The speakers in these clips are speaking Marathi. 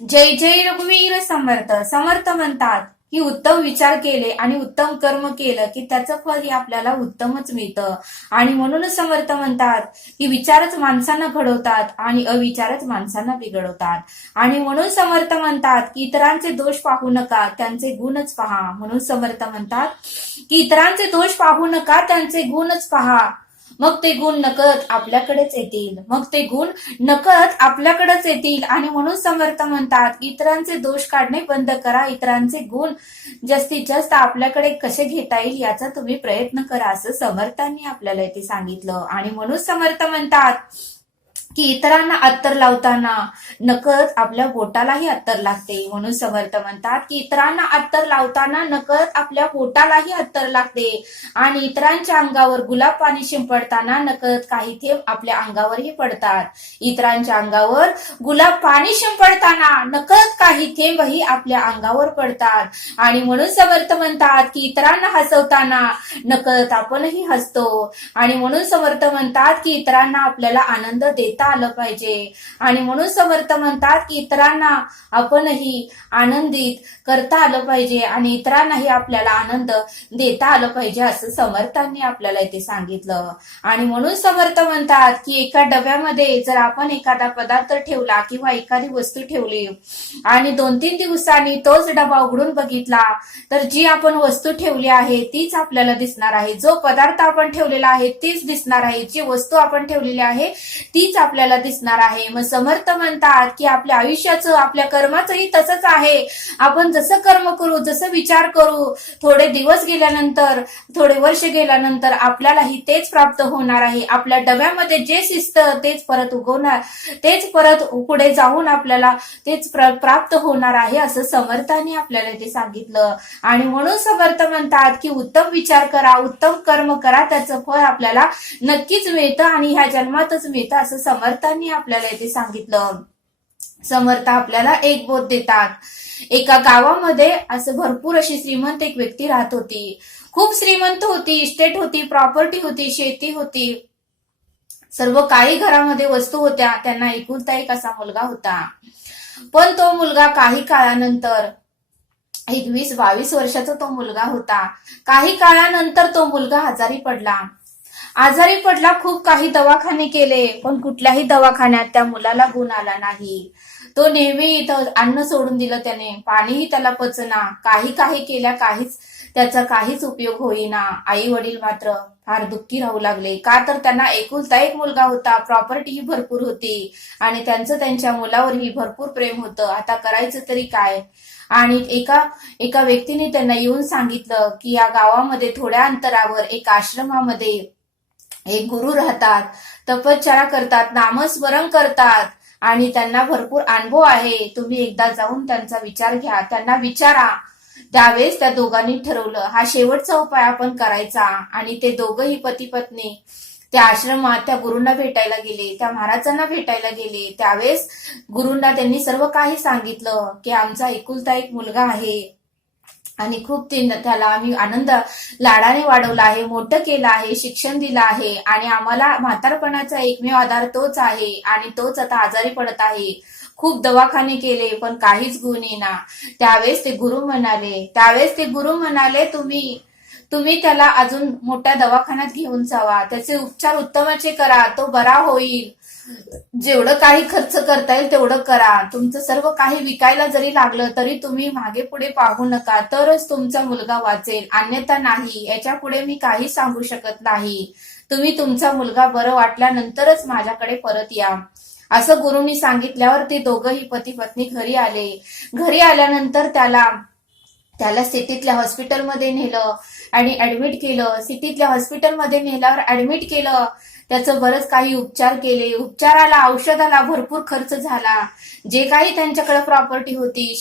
जय जय रघुवीर समर्थ. समर्थ म्हणतात की उत्तम विचार केले आणि उत्तम कर्म केलं की त्याचं फळ हे आपल्याला उत्तमच मिळतं. आणि म्हणूनच समर्थ म्हणतात की विचारच माणसांना घडवतात आणि अविचारच माणसांना बिघडवतात. आणि म्हणून समर्थ म्हणतात की इतरांचे दोष पाहू नका, त्यांचे गुणच पहा. म्हणून समर्थ म्हणतात की इतरांचे दोष पाहू नका, त्यांचे गुणच पहा. मग ते गुण नकळत आपल्याकडेच येतील. आणि म्हणून समर्थ म्हणतात की इतरांचे दोष काढणे बंद करा, इतरांचे गुण जास्तीत जास्त आपल्याकडे कसे घेता येईल याचा तुम्ही प्रयत्न करा, असं समर्थांनी आपल्याला इथे सांगितलं. आणि म्हणून समर्थ म्हणतात की इतरांना अत्तर लावताना नकळत आपल्या बोटालाही अत्तर लागते. म्हणून समर्थ म्हणतात की इतरांना अत्तर लावताना नकळत आपल्या बोटालाही अत्तर लागते. आणि इतरांच्या अंगावर गुलाब पाणी शिंपडताना नकळत काही थेंब आपल्या अंगावरही पडतात. इतरांच्या अंगावर गुलाब पाणी शिंपडताना नकळत काही थेंबही आपल्या अंगावर पडतात. आणि म्हणून समर्थ म्हणतात की इतरांना हसवताना नकळत आपणही हसतो. आणि म्हणून समर्थ म्हणतात की इतरांना आपल्याला आनंद देता आलं पाहिजे. आणि म्हणून समर्थ म्हणतात की इतरांना आपणही आनंदित करता आलं पाहिजे आणि इतरांनाही आपल्याला आनंद देता आलं पाहिजे, असं समर्थांनी आपल्याला इथे सांगितलं. आणि म्हणून समर्थ म्हणतात की एका डब्यामध्ये जर आपण एखादा पदार्थ ठेवला किंवा एखादी वस्तू ठेवली आणि 2-3 दिवसांनी तोच डबा उघडून बघितला तर जी आपण वस्तू ठेवली आहे तीच आपल्याला दिसणार आहे, जो पदार्थ आपण ठेवलेला आहे तीच दिसणार आहे, जी वस्तू आपण ठेवलेली आहे तीच आपल्याला दिसणार आहे. मग समर्थ म्हणतात की आपल्या आयुष्याचं, आपल्या कर्माचंही तसंच आहे. आपण जसं कर्म करू, जसं विचार करू, थोडे दिवस गेल्यानंतर, थोडे वर्ष गेल्यानंतर आपल्यालाही तेच प्राप्त होणार आहे. आपल्या डब्यामध्ये जे शिजतं तेच परत उगवणार, तेच परत पुढे जाऊन आपल्याला तेच प्राप्त होणार आहे, असं समर्थांनी आपल्याला ते सांगितलं. आणि म्हणून समर्थ म्हणतात की उत्तम विचार करा, उत्तम कर्म करा, त्याचं फळ आपल्याला नक्कीच मिळतं आणि ह्या जन्मातच मिळतं, असं समर्थांनी आपल्याला इथे सांगितलं. समर्थ आपल्याला एक बोध देतात. एका गावामध्ये असं भरपूर अशी श्रीमंत एक व्यक्ती राहत होती. खूप श्रीमंत होती, इस्टेट होती, प्रॉपर्टी होती, शेती होती, सर्व काही घरामध्ये वस्तू होत्या. त्यांना एकुलता एक असा मुलगा होता. पण तो मुलगा काही काळानंतर, 21-22 वर्षाचा तो मुलगा होता, काही काळानंतर तो मुलगा आजारी पडला. खूप काही दवाखाने केले पण कुठल्याही दवाखान्यात त्या मुलाला गुण आला नाही. तो नेहमी इथं अन्न सोडून दिलं त्याने, पाणीही त्याला पचना, काही केल्या त्याचा काहीच उपयोग होईना. आई वडील मात्र फार दुःखी राहू लागले. का तर त्यांना एकुलता एक मुलगा होता, प्रॉपर्टीही भरपूर होती आणि त्यांचं त्यांच्या मुलावरही भरपूर प्रेम होतं. आता करायचं तरी काय? आणि एका व्यक्तीने त्यांना येऊन सांगितलं की या गावामध्ये थोड्या अंतरावर एक आश्रमामध्ये एक गुरु राहतात, तपश्चर्या करतात, नामस्मरण करतात आणि त्यांना भरपूर अनुभव आहे. तुम्ही एकदा जाऊन त्यांचा विचार घ्या, त्यांना विचारा. त्यावेळेस त्या दोघांनी ठरवलं हा शेवटचा उपाय आपण करायचा. आणि ते दोघंही पती पत्नी त्या आश्रमात त्या गुरूंना भेटायला गेले, त्या महाराजांना भेटायला गेले. त्यावेळेस गुरूंना त्यांनी सर्व काही सांगितलं की आमचा एकुलता एक मुलगा आहे आणि खूप त्याला आम्ही आनंद लाडाने वाढवला आहे, मोठं केलं आहे, शिक्षण दिलं आहे आणि आम्हाला म्हातारपणाचा एकमेव आधार तोच आहे आणि तोच आता आजारी पडत आहे. खूप दवाखाने केले पण काहीच गुण येईना. त्यावेळेस ते गुरु म्हणाले तुम्ही त्याला अजून मोठ्या दवाखान्यात घेऊन जावा, त्याचे उपचार उत्तमाचे करा, तो बरा होईल. जेवढं काही खर्च करता येईल तेवढं करा. तुमचं सर्व काही विकायला जरी लागलं तरी तुम्ही मागे पुढे पाहू नका, तरच तुमचा मुलगा वाचेल, अन्यथा नाही. याच्या पुढे मी काही सांगू शकत नाही. तुम्ही तुमचा मुलगा बरं वाटल्यानंतरच माझ्याकडे परत या, असं गुरुंनी सांगितल्यावर ते दोघंही पती पत्नी घरी आले. घरी आल्यानंतर त्याला सिटीतल्या हॉस्पिटलमध्ये नेलं आणि ऍडमिट केलं. सिटीतल्या हॉस्पिटलमध्ये नेल्यावर ऍडमिट केलं. त्याचं बरंच काही उपचार केले. उपचाराला, औषधाला भरपूर खर्च झाला. जे काही त्यांच्याकडे प्रॉपर्टी होती,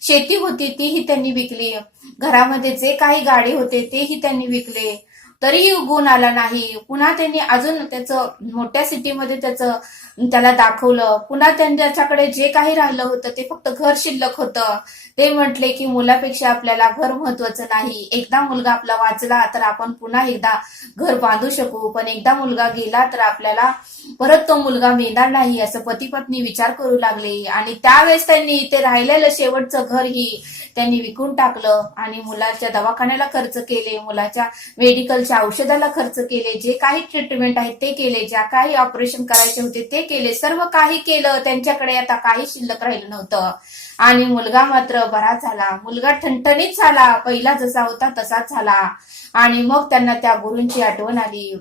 शेती होती तीही त्यांनी विकली. घरामध्ये जे काही गाडी होते तेही त्यांनी विकले. तरीही गुण आला नाही. पुन्हा त्यांनी अजून त्याचं मोठ्या सिटीमध्ये त्याला दाखवलं. पुन्हा त्यांच्याकडे जे काही राहिलं होतं ते फक्त घर शिल्लक होतं. ते म्हटले की मुलापेक्षा आपल्याला घर महत्वाचं नाही. एकदा मुलगा आपला वाचला तर आपण पुन्हा एकदा घर बांधू शकू, पण एकदा मुलगा गेला तर आपल्याला परत तो मुलगा मिळणार नाही, असं पती पत्नी विचार करू लागले. आणि त्यावेळेस त्यांनी ते राहिलेलं शेवटचं घरही त्यांनी विकून टाकलं आणि मुलाच्या दवाखान्याला खर्च केले, मुलाच्या मेडिकलच्या औषधाला खर्च केले, जे काही ट्रीटमेंट आहेत ते केले, ज्या काही ऑपरेशन करायचे होते ते केले, सर्व काही केलं. त्यांच्याकडे आता काही शिल्लक राहिलं नव्हतं. आणि मुलगा मात्र बरा झाला. मुलगा ठणठणीत झाला, पहिला जसा होता तसाच झाला. आणि मग त्यांना त्या गुरूंची आठवण आली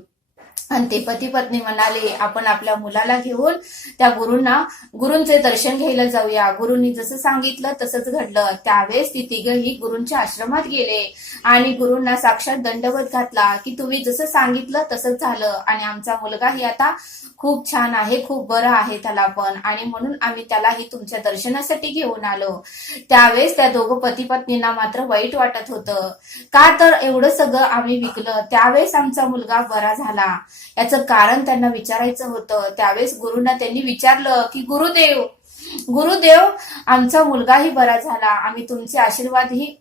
आणि ते पती पत्नी म्हणाले आपण आपल्या मुलाला घेऊन त्या गुरूंचे दर्शन घ्यायला जाऊया. गुरूंनी जसं सांगितलं तसंच घडलं. त्यावेळेस ती तिघही गुरूंच्या आश्रमात गेले आणि गुरूंना साक्षात दंडवत घातला की तुम्ही जसं सांगितलं तसंच झालं आणि आमचा मुलगाही आता खूप छान आहे, खूप बरं आहे त्याला पण, आणि म्हणून आम्ही त्यालाही तुमच्या दर्शनासाठी घेऊन आलो. त्यावेळेस त्या दोघं पती पत्नींना मात्र वाईट वाटत होतं. का तर एवढं सगळं आम्ही विकलं, त्यावेळेस आमचा मुलगा बरा झाला. याचं कारण त्यांना विचारायचं होतं. त्यावेळेस गुरुंना त्यांनी विचारलं की गुरुदेव आमचा मुलगाही बरा झाला, आम्ही तुमचे आशीर्वादही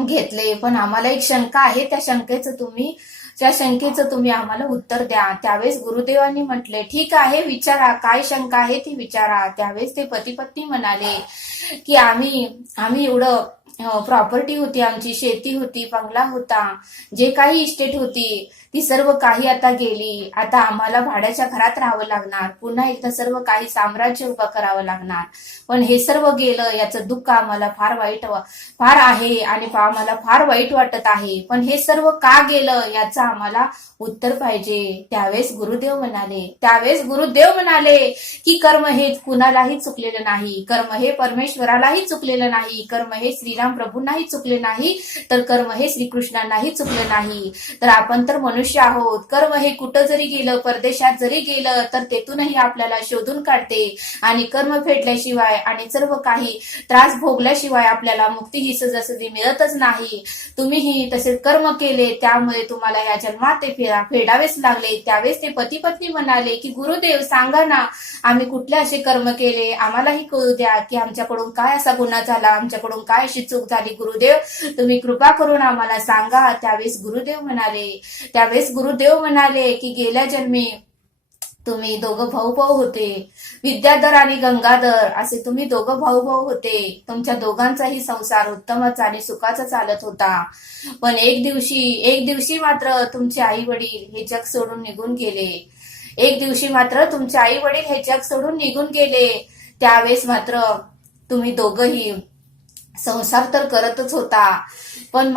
घेतले, पण आम्हाला एक शंका आहे, त्या शंकेचं तुम्ही आम्हाला उत्तर द्या. त्यावेळेस गुरुदेवांनी म्हटले ठीक आहे, विचारा, काय शंका आहे ती विचारा. त्यावेळेस ते पती पत्नी म्हणाले की आम्ही एवढं प्रॉपर्टी होती, आमची शेती होती, बंगला होता, जे काही इस्टेट होती ती सर्व काही आता गेली. आता आम्हाला भाड्याच्या घरात राहावं लागणार, पुन्हा एकदा सर्व काही साम्राज्य उभं करावं लागणार. पण हे सर्व गेलं, याचं दुःख आम्हाला फार आहे आणि आम्हाला फार वाईट वाटत आहे. पण हे सर्व का गेलं याचं आम्हाला उत्तर पाहिजे. त्यावेळेस गुरुदेव म्हणाले की कर्म हे कुणालाही चुकलेलं नाही, कर्म हे परमेश्वरालाही चुकलेलं नाही, कर्म हे श्रीराम प्रभूंनाही चुकले नाही, तर कर्म हे श्रीकृष्णांनाही चुकले नाही. तर आपण तर मनुष्य आहोत. कर्म हे कुठं जरी गेलं, परदेशात जरी गेलं तर तेथूनही आपल्याला शोधून काढते आणि कर्म फेडल्याशिवाय आणि सर्व काही त्रास भोगल्याशिवाय आपल्याला मुक्ती ही सहजासहजी मिळतच नाही. तुम्हीही तसे कर्म केले, त्यामुळे तुम्हाला या जन्मात ते फेडावेच लागले. त्यावेळेस ते पती पत्नी म्हणाले की गुरुदेव सांगा ना, आम्ही कुठले असे कर्म केले, आम्हालाही कळू द्या की आमच्याकडून काय असा गुन्हा झाला, आमच्याकडून काय अशी चूक झाली. गुरुदेव तुम्ही कृपा करून आम्हाला सांगा. त्यावेळेस गुरुदेव म्हणाले की गेल्या जन्मी तुम्ही दोघं भाऊ होते, विद्याधर आणि गंगाधर असे तुम्ही दोघं भाऊ होते. तुमच्या दोघांचाही संसार उत्तमच आणि सुखाचा चालत होता. पण एक दिवशी मात्र तुमचे आई वडील हे जग सोडून निघून गेले. त्यावेळेस मात्र तुम्ही दोघंही संसार तर करतच होता, पण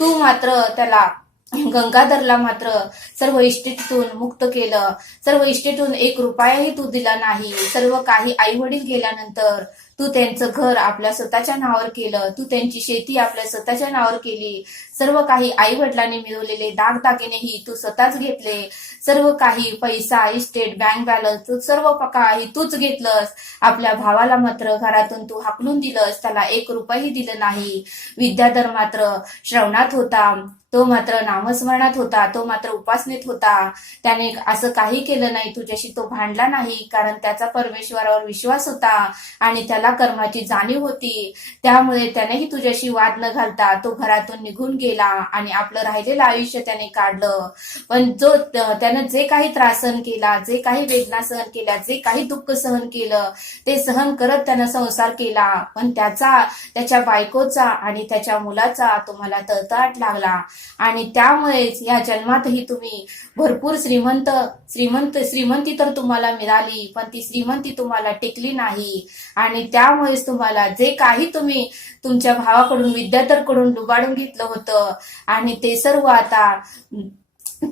तू मात्र त्याला गंगाधरला मात्र सर्व इस्टेटीतून मुक्त केलं. सर्व इस्टेटीतून 1 रुपयाही तू दिला नाही. सर्व काही आई वडील गेल्यानंतर तू त्यांचं घर आपल्या स्वतःच्या नावावर केलं, तू त्यांची शेती आपल्या स्वतःच्या नावावर केली. सर्व काही आई वडिलांनी मिळवलेले दागदागिनेही तू स्वतःच घेतले. सर्व काही पैसा, इस्टेट, बँक बॅलन्स सर्व काही तूच घेतलंस. आपल्या भावाला मात्र घरातून तू हाकलून दिलंस, त्याला 1 रुपयाही दिलं नाही. विद्याधर मात्र श्रवणात होता, तो मात्र नामस्मरणात होता, तो मात्र उपासनेत होता. त्याने असं काही केलं नाही, तुझ्याशी तो भांडला नाही, कारण त्याचा परमेश्वरावर विश्वास होता आणि त्याला कर्माची जाणीव होती. त्यामुळे त्यानेही तुझ्याशी वाद न घालता तो घरातून निघून गेला आणि आपलं राहिलेलं आयुष्य त्याने काढलं. पण त्यानं जे काही त्रास सहन केला, जे काही वेदना सहन केल्या, जे काही दुःख सहन केलं, ते सहन करत त्यानं संसार केला. पण त्याच्या बायकोचा आणि त्याच्या मुलाचा तुम्हाला तळतळाट लागला आणि त्यामुळेच या जन्मातही तुम्ही भरपूर श्रीमंती तर तुम्हाला मिळाली, पण ती श्रीमंती तुम्हाला टिकली नाही. आणि त्यामुळेच तुम्हाला जे काही तुम्ही तुमच्या भावाकडून, विद्याधरकडून लुबाडून घेतलं होतं आणि ते सर्व आता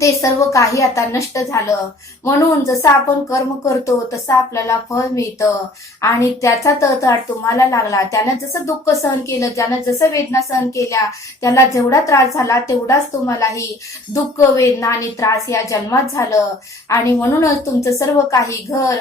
ते सर्व काही आता नष्ट झालं. म्हणून जसं आपण कर्म करतो तसं आपल्याला फळ मिळतं आणि त्याचा तळतळ तुम्हाला लागला. त्यानं जसं दुःख सहन केलं, ज्यानं जसं वेदना सहन केल्या, त्याला जेवढा त्रास झाला तेवढाच तुम्हालाही दुःख, वेदना आणि त्रास या जन्मात झालं. आणि म्हणूनच तुमचं सर्व काही घर,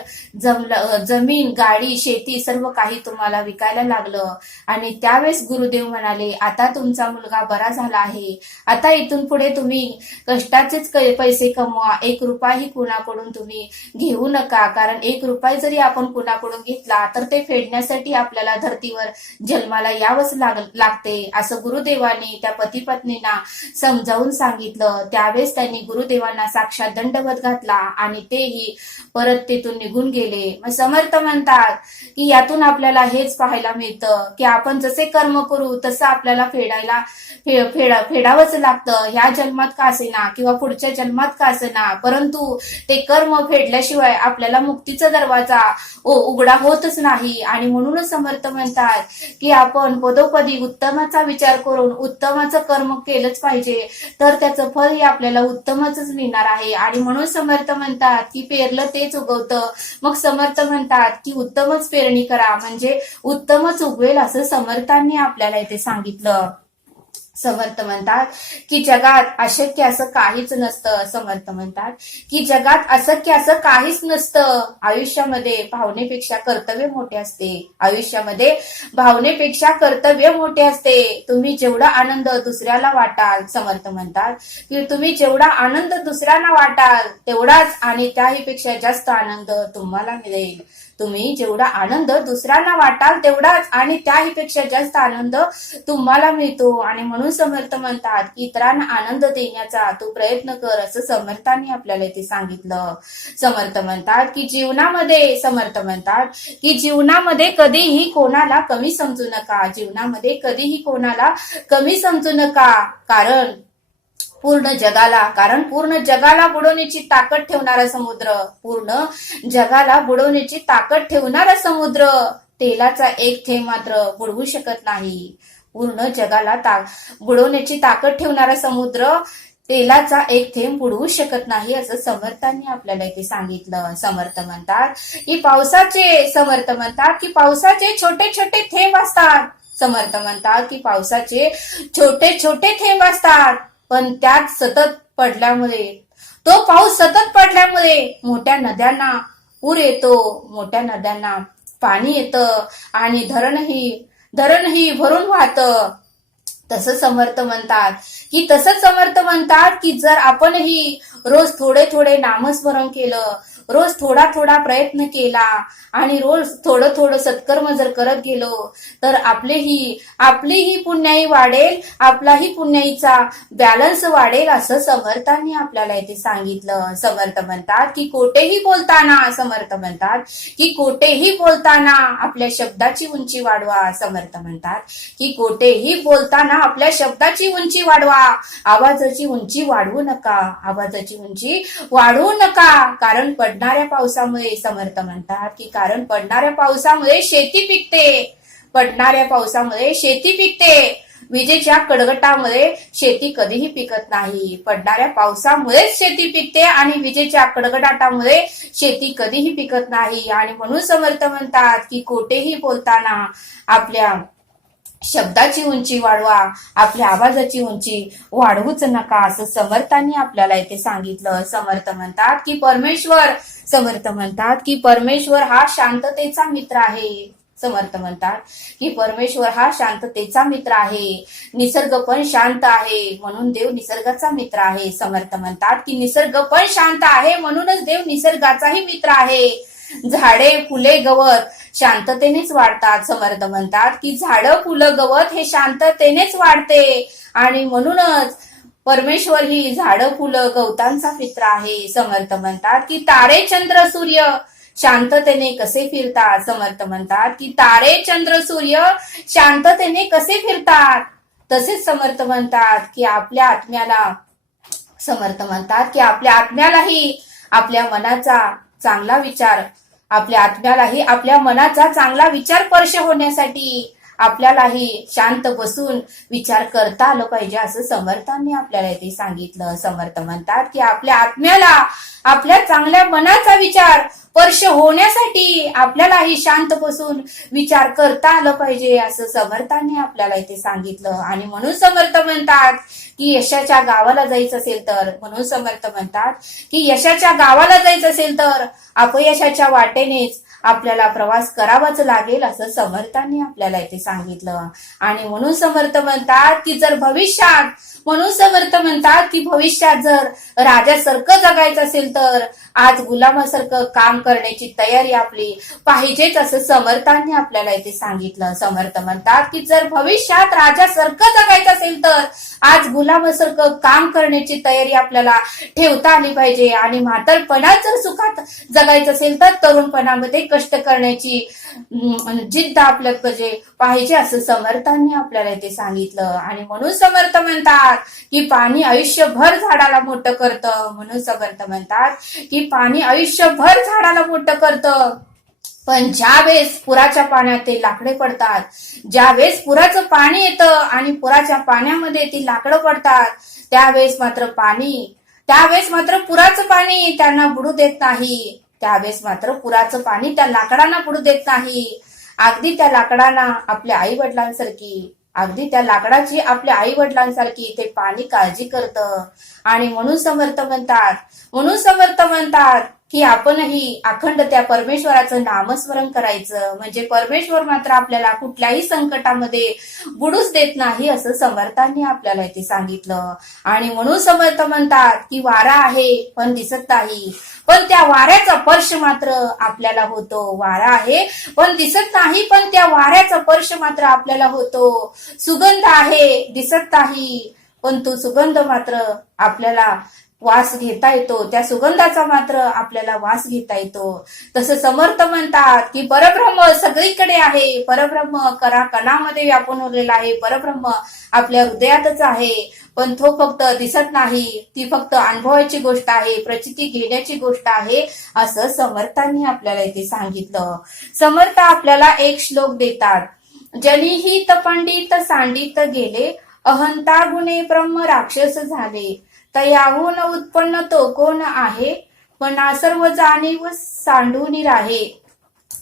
जमीन, गाडी, शेती सर्व काही तुम्हाला विकायला लागलं. आणि त्यावेळेस गुरुदेव म्हणाले, आता तुमचा मुलगा बरा झाला आहे. आता इथून पुढे तुम्ही कष्टाचे पैसे कमवा, 1 रुपयाही कुणाकडून तुम्ही घेऊ नका. कारण 1 रुपया जरी आपण कुणाकडून घेतला तर ते फेडण्यासाठी आपल्याला धर्तीवर जन्माला यावंच लागते, असं गुरुदेवांनी त्या पती पत्नींना समजावून सांगितलं. त्यावेळेस त्यांनी गुरुदेवांना साक्षात दंडवत घातला आणि तेही परत तेथून निघून गेले. मग समर्थ म्हणतात की यातून आपल्याला हेच पाहायला मिळतं की आपण जसे कर्म करू तसं आपल्याला फेडावंच लागतं. ह्या जन्मात का असेना किंवा पुढच्या जन्मात का असेना, परंतु ते कर्म फेडल्याशिवाय आपल्याला मुक्तीचा दरवाजा उघडा होतच नाही. आणि म्हणूनच समर्थ म्हणतात की आपण पदोपदी उत्तमाचा विचार करून उत्तमाचं कर्म केलंच पाहिजे, तर त्याचं फळ आपल्याला उत्तमच मिळणार आहे. आणि म्हणून समर्थ म्हणतात की पेरलं तेच उगवतं. मग समर्थ म्हणतात की उत्तमच पेरणी करा, म्हणजे उत्तमच उगवेल, असं समर्थांनी आपल्याला इथे सांगितलं. समर्थ म्हणतात की जगात अशक्य असं काहीच नसतं. समर्थ म्हणतात की जगात अशक्य असं काहीच नसतं. आयुष्यामध्ये भावनेपेक्षा कर्तव्य मोठे असते. आयुष्यामध्ये भावनेपेक्षा कर्तव्य मोठे असते. तुम्ही जेवढा आनंद दुसऱ्याला वाटाल, समर्थ म्हणतात की तुम्ही जेवढा आनंद दुसऱ्यांना वाटाल तेवढाच आणि त्याहीपेक्षा जास्त आनंद तुम्हाला मिळेल. तुम्ही जेवढा आनंद दुसऱ्यांना वाटाल तेवढाच आणि त्याहीपेक्षा जास्त आनंद तुम्हाला मिळतो. आणि म्हणून समर्थ म्हणतात की इतरांना आनंद देण्याचा तू प्रयत्न कर, असं समर्थांनी आपल्याला इथे सांगितलं. समर्थ म्हणतात की समर्थ म्हणतात की जीवनामध्ये कधीही कोणाला कमी समजू नका. जीवनामध्ये कधीही कोणाला कमी समजू नका. कारण पूर्ण जगाला बुडवण्याची ताकद ठेवणारा समुद्र, पूर्ण जगाला बुडवण्याची ताकद ठेवणारा समुद्र तेलाचा एक थेंब मात्र बुडवू शकत नाही. पूर्ण जगाला बुडवण्याची ताकद ठेवणारा समुद्र तेलाचा एक थेंब बुडवू शकत नाही, असं समर्थांनी आपल्याला इथे सांगितलं. समर्थ म्हणतात की पावसाचे छोटे छोटे थेंब असतात. समर्थ म्हणतात की पावसाचे छोटे छोटे थेंब असतात, पण त्यात तो पाऊस सतत पडल्यामुळे मोठ्या नद्यांना पूर येतो, मोठ्या नद्यांना पाणी येतं आणि धरणही भरून वाहतं. तसंच समर्थ म्हणतात की जर आपणही रोज थोडे थोडे नामस्मरण केलं, रोज थोडा थोडा प्रयत्न केला आणि रोज थोडं थोडं सत्कर्म जर करत गेलो तर आपलीही पुण्याई वाढेल, आपलाही पुण्याईचा बॅलन्स वाढेल, असं समर्थांनी आपल्याला इथे सांगितलं. समर्थ म्हणतात की कोठेही बोलताना आपल्या शब्दाची उंची वाढवा. समर्थ म्हणतात की कोठेही बोलताना आपल्या शब्दाची उंची वाढवा, आवाजाची उंची वाढवू नका. कारण पडणाऱ्या पावसामुळे, समर्थ म्हणतात की कारण पडणाऱ्या पावसामुळे शेती पिकते. विजेच्या कडकडाटामुळे शेती कधीही पिकत नाही. पडणाऱ्या पावसामुळेच शेती पिकते आणि विजेच्या कडकडाटामुळे शेती कधीही पिकत नाही. आणि म्हणून समर्थ म्हणतात की कोठेही बोलताना आपल्या शब्दाची उंची वाढवा, आपल्या आवाजाची उंची वाढवूच नका, असं समर्थांनी आपल्याला इथे सांगितलं. समर्थ म्हणतात की परमेश्वर हा शांततेचा मित्र आहे. समर्थ म्हणतात की परमेश्वर हा शांततेचा मित्र आहे. निसर्ग पण शांत आहे म्हणून देव निसर्गाचा मित्र आहे. समर्थ म्हणतात की निसर्ग पण शांत आहे म्हणूनच देव निसर्गाचाही मित्र आहे. झाडे, फुले, गवत शांततेनेच वाढतात. समर्थ म्हणतात की झाडं, फुलं, गवत हे शांततेनेच वाढते आणि म्हणूनच परमेश्वर ही झाडं, फुलं, गवतांचा मित्र आहे. समर्थ म्हणतात की तारे, चंद्र, सूर्य शांततेने कसे फिरतात. समर्थ म्हणतात की तारे, चंद्र, सूर्य शांततेने कसे फिरतात. तसेच समर्थ म्हणतात की आपल्या आत्म्यालाही आपल्या मनाचा चांगला विचार स्पर्श होण्यासाठी आपल्यालाही शांत बसून विचार करता आलं पाहिजे असं समर्थांनी आपल्याला इथे सांगितलं. समर्थ म्हणतात की आपल्या आत्म्याला आपल्या चांगल्या मनाचा विचार स्पर्श होण्यासाठी आपल्यालाही शांत बसून विचार करता आलं पाहिजे असं समर्थांनी आपल्याला इथे सांगितलं. आणि म्हणून समर्थ म्हणतात की यशाच्या गावाला जायचं असेल तर, म्हणून समर्थ म्हणतात की यशाच्या गावाला जायचं असेल तर अपयशाच्या वाटेनेच आपल्याला प्रवास करावाच लागेल असं समर्थांनी आपल्याला इथे सांगितलं. आणि म्हणून समर्थ म्हणतात की जर भविष्यात, म्हणून समर्थ म्हणतात की भविष्यात जर राजासारखं जगायचं असेल तर आज गुलामासारखं काम करण्याची तयारी आपली पाहिजेच असं समर्थांनी आपल्याला इथे सांगितलं. समर्थ म्हणतात की जर भविष्यात राजासारखं जगायचं असेल तर आज गुलामासारखं काम करण्याची तयारी आपल्याला ठेवता आली पाहिजे. आणि म्हातारपणात जर सुखात जगायचं असेल तर तरुणपणामध्ये कष्ट करण्याची जिद्द आपल्याकडे पाहिजे असं समर्थांनी आपल्याला इथे सांगितलं. आणि म्हणून समर्थ म्हणतात की पाणी आयुष्यभर झाडाला मोठं करतं. म्हणून समर्थ म्हणतात की पाणी आयुष्यभर झाडाला मोठं करतं, पण ज्या वेळेस पुराच्या पाण्यात ते लाकडे पडतात, ज्या वेळेस पुराचं पाणी येतं आणि पुराच्या पाण्यामध्ये ती लाकडं पडतात, त्यावेळेस मात्र पुराचं पाणी त्यांना बुडू देत नाही. त्यावेळेस मात्र पुराचं पाणी त्या लाकडांना बुडू देत नाही. अगदी त्या लाकडांना आपल्या आई वडिलांसारखी, अगदी त्या लाकडाची आपल्या आई वडिलांसारखी ते पाणी काळजी करतं. आणि म्हणून समर्थ म्हणतात की आपणही अखंड त्या परमेश्वराचं नामस्मरण करायचं, म्हणजे परमेश्वर मात्र आपल्याला कुठल्याही संकटामध्ये बुडूच देत नाही असं समर्थांनी आपल्याला इथे सांगितलं. आणि म्हणून समर्थ म्हणतात की वारा आहे पण दिसत नाही, पण त्या वाऱ्याचा स्पर्श मात्र आपल्याला होतो. वारा आहे पण दिसत नाही, पण त्या वाऱ्याचा स्पर्श मात्र आपल्याला होतो. सुगंध आहे दिसत नाही, पण तो सुगंध मात्र आपल्याला वास घेता येतो, त्या सुगंधाचा मात्र आपल्याला वास घेता येतो. तसं समर्थ म्हणतात की परब्रह्म सगळीकडे आहे, परब्रह्म कणामध्ये व्यापून उरलेला आहे, परब्रह्म आपल्या हृदयातच आहे, पण तो फक्त दिसत नाही, ती फक्त अनुभवाची गोष्ट आहे, प्रचिती घेण्याची गोष्ट आहे असं समर्थांनी आपल्याला इथे सांगितलं. समर्थ आपल्याला एक श्लोक देतात, जनिहित पंडित सांडित गेले, अहंता गुणे ब्रह्म राक्षस झाले, तयाहून उत्पन्न तो कोण आहे, पण सर्व जाणीव सांडून राहे.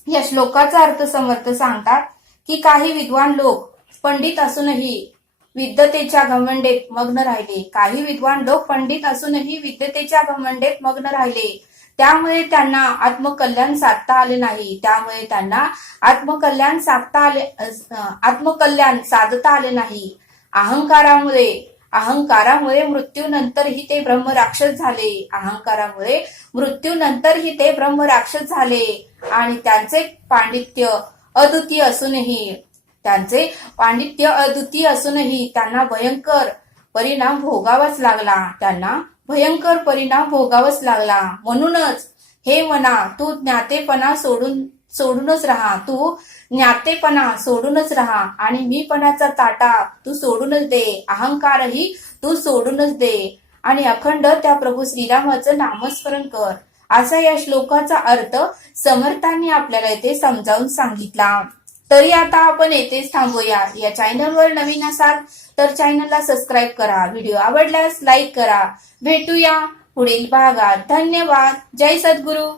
या श्लोकाचा अर्थ समर्थ सांगतात की काही विद्वान लोक पंडित असूनही विद्वतेच्या घमंडेत मग्न राहिले, काही विद्वान लोक पंडित असूनही विद्वतेच्या घमंडेत मग्न राहिले, त्यामुळे त्यांना आत्मकल्याण साधता आले नाही, आत्मकल्याण साधता आले नाही. अहंकारामुळे मृत्यूनंतरही ते ब्रह्मराक्षस झाले. आणि त्यांचे पांडित्य अद्वितीय असूनही त्यांना भयंकर परिणाम भोगावाच लागला. म्हणूनच हे मना, तू ज्ञातेपणा सोडूनच राहा आणि मीपणाचा ताटा तू सोडूनच दे, अहंकारही तू सोडूनच दे आणि अखंड त्या प्रभू श्रीरामाचं नामस्मरण कर. असा या श्लोकाचा अर्थ समर्थांनी आपल्याला इथे समजावून सांगितला. तरी आता आपण येथेच थांबूया. या चॅनलवर नवीन असाल तर चॅनलला सबस्क्राईब करा, व्हिडिओ आवडल्यास लाईक करा. भेटूया पुढील भागात. धन्यवाद. जय सद्गुरू.